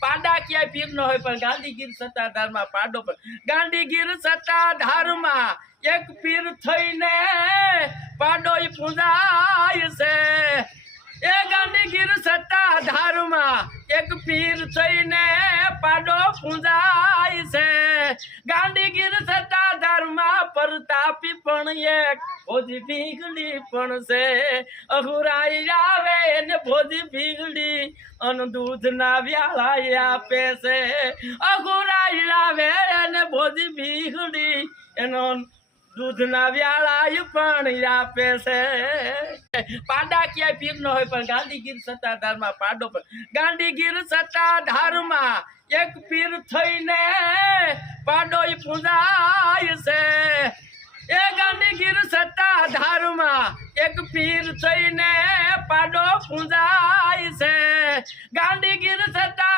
પાડા ક્યાંય પીર ન હોય પણ ગાંધીગીર સત્તાધારમાં પાડો પણ ગાંધીગીર સત્તાધારમાં એક પીર થઈને પાડો પૂજાય છે એ ગાંધીગીર સત્તાધારમાં એક પીર થઈને પાડો પૂજાય છે ગાંધીગીર સત્તાધારમાં પ્રતાપી પણ એક ભોજી ભીગડી પણ છે અઘુરાઈ આવે ને ભોજી ભીગડી અન દૂધ ના વ્યાળા આપે છે અઘુરાઈ આવે ને ભોજી ભીગડી એનો દૂધ ના વ્યાળા પણ આપે છે પાડા ક્યાંય પીર ન હોય પણ ગાંધીગીર સત્તાધારમાં પાડો પણ ગાંધીગીર સત્તાધારમાં એક પીર થઈને પાડો પૂજાય છે એ ગાંધીગીર સત્તાધારમાં એક પીર થઈને પાડો પૂજાય છે ગાંધીગીર સત્તા